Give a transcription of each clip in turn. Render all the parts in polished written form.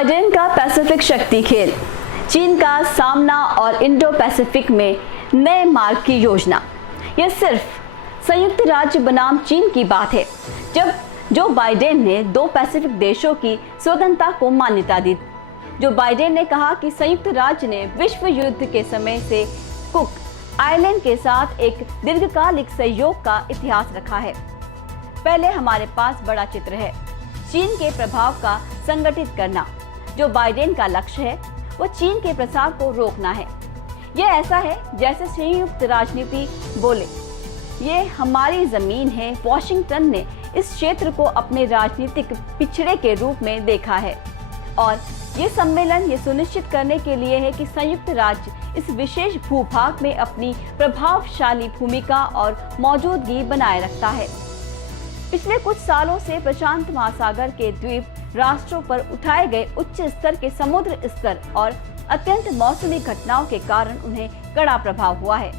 Biden का Pacific शक्ति खेल, चीन का सामना और इंडो पैसिफिक में नए मार्ग की योजना। यह सिर्फ संयुक्त राज्य बनाम चीन की बात है। जब जो बाइडेन ने दो पैसिफिक देशों की स्वतंत्रता को मान्यता दी। जो बाइडेन ने कहा कि संयुक्त राज्य ने विश्व युद्ध के समय से कुक आइलैंड के साथ एक दीर्घकालिक सहयोग का इतिहास रखा है। पहले हमारे पास बड़ा चित्र है, चीन के प्रभाव का संगठित करना। जो बाइडेन का लक्ष्य है वो चीन के प्रसार को रोकना है। यह ऐसा है जैसे संयुक्त राजनीति बोले ये हमारी जमीन है। वॉशिंगटन ने इस क्षेत्र को अपने राजनीतिक पिछड़े के रूप में देखा है और ये सम्मेलन ये सुनिश्चित करने के लिए है कि संयुक्त राज्य इस विशेष भूभाग में अपनी प्रभावशाली भूमिका और मौजूदगी बनाए रखता है। पिछले कुछ सालों से प्रशांत महासागर के द्वीप राष्ट्रों पर उठाए गए उच्च स्तर के समुद्र स्तर और अत्यंत मौसमी घटनाओं के कारण उन्हें कड़ा प्रभाव हुआ है।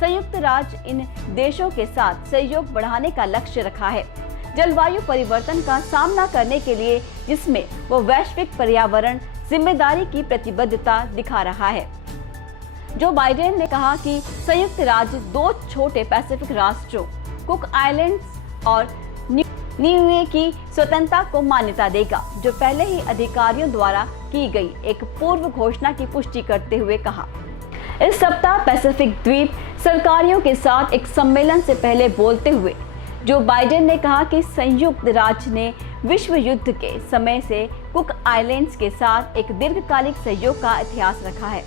संयुक्त राज्य इन देशों के साथ सहयोग बढ़ाने का लक्ष्य रखा है जलवायु परिवर्तन का सामना करने के लिए, जिसमें वो वैश्विक पर्यावरण जिम्मेदारी की प्रतिबद्धता दिखा रहा है। जो बाइडेन ने कहा कि संयुक्त राज्य दो छोटे पैसिफिक राष्ट्रों कुक आइलैंड्स और न्यूए की स्वतंत्रता को मान्यता देगा, जो पहले ही अधिकारियों द्वारा की गई एक पूर्व घोषणा की पुष्टि करते हुए कहा। इस सप्ताह पैसिफिक द्वीप सरकारियों के साथ एक सम्मेलन से पहले बोलते हुए जो बाइडेन ने कहा कि संयुक्त राज्य ने विश्व युद्ध के समय से कुक आइलैंड्स के साथ एक दीर्घकालिक सहयोग का इतिहास रखा है।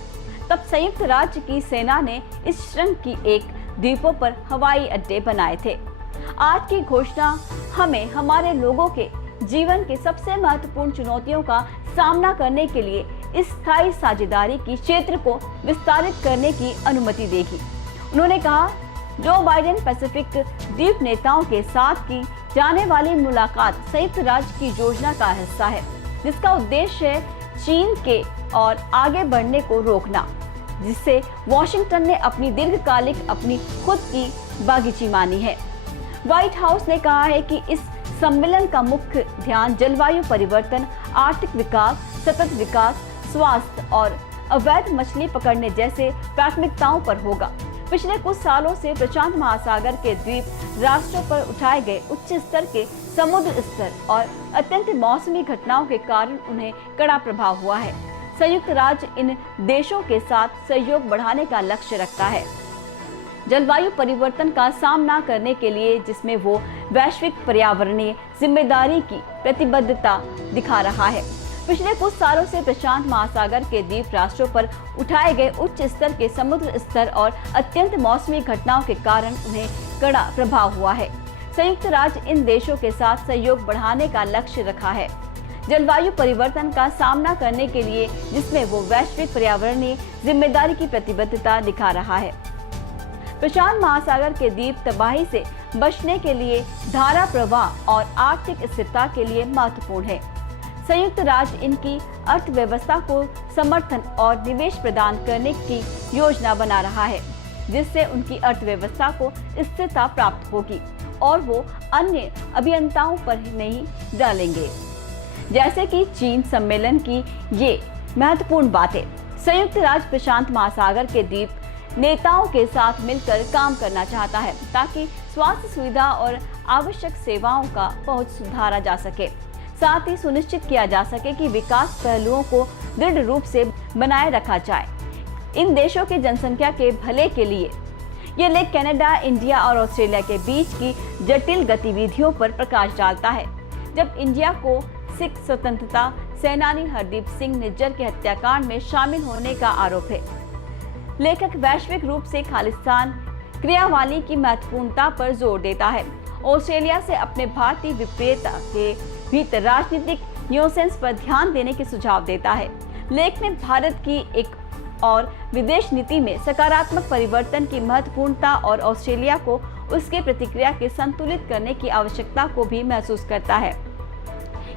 तब संयुक्त राज्य की सेना ने इस श्रृंग की एक द्वीपों पर हवाई अड्डे बनाए थे। आज की घोषणा हमें हमारे लोगों के जीवन के सबसे महत्वपूर्ण चुनौतियों का सामना करने के लिए इस स्थायी साझेदारी की क्षेत्र को विस्तारित करने की अनुमति देगी। उन्होंने कहा, जो बाइडेन पैसिफिक द्वीप नेताओं के साथ की जाने वाली मुलाकात संयुक्त राज्य की योजना का हिस्सा है, जिसका उद्देश्य है चीन के और आगे बढ़ने को रोकना, जिससे वॉशिंगटन ने अपनी दीर्घकालिक अपनी खुद की बागीची मानी है। व्हाइट हाउस ने कहा है कि इस सम्मेलन का मुख्य ध्यान जलवायु परिवर्तन, आर्थिक विकास, सतत विकास, स्वास्थ्य और अवैध मछली पकड़ने जैसे प्राथमिकताओं पर होगा। पिछले कुछ सालों से प्रशांत महासागर के द्वीप राष्ट्रों पर उठाए गए उच्च स्तर के समुद्र स्तर और अत्यंत मौसमी घटनाओं के कारण उन्हें कड़ा प्रभाव हुआ है। संयुक्त राज्य इन देशों के साथ सहयोग बढ़ाने का लक्ष्य रखता है जलवायु परिवर्तन का सामना करने के लिए, जिसमें वो वैश्विक पर्यावरणीय जिम्मेदारी की प्रतिबद्धता दिखा रहा है। पिछले कुछ सालों से प्रशांत महासागर के द्वीप राष्ट्रों पर उठाए गए उच्च स्तर के समुद्र स्तर और अत्यंत मौसमी घटनाओं के कारण उन्हें कड़ा प्रभाव हुआ है। संयुक्त राज्य इन देशों के साथ सहयोग बढ़ाने का लक्ष्य रखा है जलवायु परिवर्तन का सामना करने के लिए, जिसमें वो वैश्विक पर्यावरणीय जिम्मेदारी की प्रतिबद्धता दिखा रहा है। प्रशांत महासागर के द्वीप तबाही से बचने के लिए धारा प्रवाह और आर्थिक स्थिरता के लिए महत्वपूर्ण है। संयुक्त राज्य इनकी अर्थव्यवस्था को समर्थन और निवेश प्रदान करने की योजना बना रहा है, जिससे उनकी अर्थव्यवस्था को स्थिरता प्राप्त होगी और वो अन्य अभियंताओं पर नहीं डालेंगे। जैसे कि चीन सम्मेलन की ये महत्वपूर्ण बात है। संयुक्त राज्य प्रशांत महासागर के द्वीप नेताओं के साथ मिलकर काम करना चाहता है ताकि स्वास्थ्य सुविधा और आवश्यक सेवाओं का पहुंच सुधारा जा सके। साथ ही सुनिश्चित किया जा सके कि विकास पहलुओं को दृढ़ रूप से बनाए रखा जाए इन देशों की जनसंख्या के भले के लिए। ये लेख कनाडा, इंडिया और ऑस्ट्रेलिया के बीच की जटिल गतिविधियों पर प्रकाश डालता है। जब इंडिया को सिख स्वतंत्रता सेनानी हरदीप सिंह निज्जर के हत्याकांड में शामिल होने का आरोप है। लेखक वैश्विक रूप से खालिस्तान क्रियावाली की महत्वपूर्णता पर जोर देता है। ऑस्ट्रेलिया से अपने भारतीय विप्रियता के भीतर राजनीतिक न्यूसेंस पर ध्यान देने के सुझाव देता है। लेख में भारत की एक और विदेश नीति में सकारात्मक परिवर्तन की महत्वपूर्णता और ऑस्ट्रेलिया को उसके प्रतिक्रिया के संतुलित करने की आवश्यकता को भी महसूस करता है।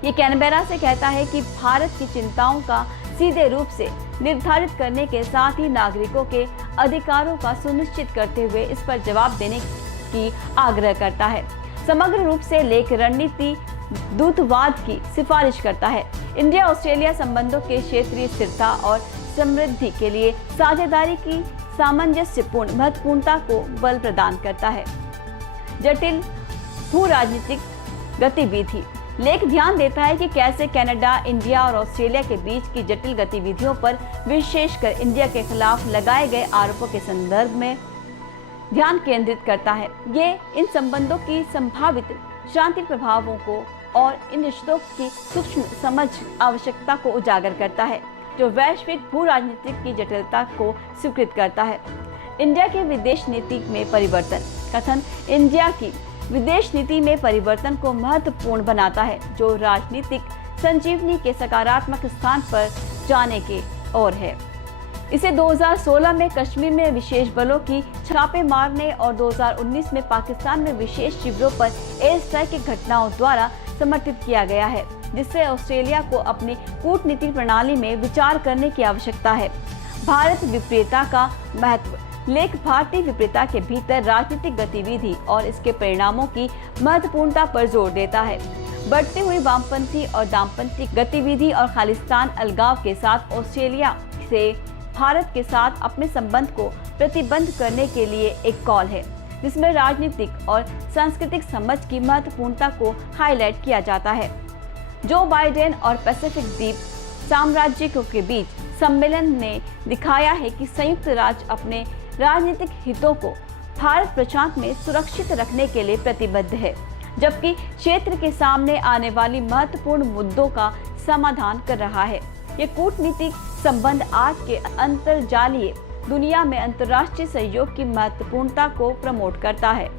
ये कैनबेरा से कहता है कि भारत की चिंताओं का सीधे रूप से निर्धारित करने के साथ ही नागरिकों के अधिकारों का सुनिश्चित करते हुए इस पर जवाब देने की आग्रह करता है। समग्र रूप से लेख रणनीति दूतवाद की सिफारिश करता है। इंडिया ऑस्ट्रेलिया संबंधों के क्षेत्रीय स्थिरता और समृद्धि के लिए साझेदारी की सामंजस्यपूर्ण महत्वपूर्णता को बल प्रदान करता है। जटिल भू राजनीतिक गतिविधि। लेख ध्यान देता है कि कैसे कनाडा, इंडिया और ऑस्ट्रेलिया के बीच की जटिल गतिविधियों पर विशेषकर इंडिया के खिलाफ लगाए गए आरोपों के संदर्भ में ध्यान केंद्रित करता है। ये इन संबंधों की संभावित शांति प्रभावों को और इन रिश्तों की सूक्ष्म समझ आवश्यकता को उजागर करता है, जो वैश्विक भू राजनीतिक की जटिलता को स्वीकृत करता है। इंडिया की विदेश नीति में परिवर्तन। कथन इंडिया की विदेश नीति में परिवर्तन को महत्वपूर्ण बनाता है, जो राजनीतिक संजीवनी के सकारात्मक स्थान पर जाने के ओर है। इसे 2016 में कश्मीर में विशेष बलों की छापे मारने और 2019 में पाकिस्तान में विशेष शिविरों पर एयर स्ट्राइक की घटनाओं द्वारा समर्थित किया गया है, जिससे ऑस्ट्रेलिया को अपनी कूटनीतिक प्रणाली में विचार करने की आवश्यकता है। भारत विप्रियता का महत्व। लेख भारतीय विप्रियता के भीतर राजनीतिक गतिविधि और इसके परिणामों की महत्वपूर्णता पर जोर देता है। बढ़ती हुई वामपंथी और दामपंथी गतिविधि और खालिस्तान अलगाव के साथ ऑस्ट्रेलिया से भारत के साथ अपने संबंध को प्रतिबंध करने के लिए एक कॉल है, जिसमें राजनीतिक और सांस्कृतिक समझ की महत्वपूर्णता को हाईलाइट किया जाता है। जो बाइडेन और पैसिफिक द्वीप साम्राज्यों के बीच सम्मेलन ने दिखाया है कि संयुक्त राज्य अपने राजनीतिक हितों को भारत प्रशांत में सुरक्षित रखने के लिए प्रतिबद्ध है, जबकि क्षेत्र के सामने आने वाली महत्वपूर्ण मुद्दों का समाधान कर रहा है। ये कूटनीतिक संबंध आज के अंतर्जालीय दुनिया में अंतर्राष्ट्रीय सहयोग की महत्वपूर्णता को प्रमोट करता है।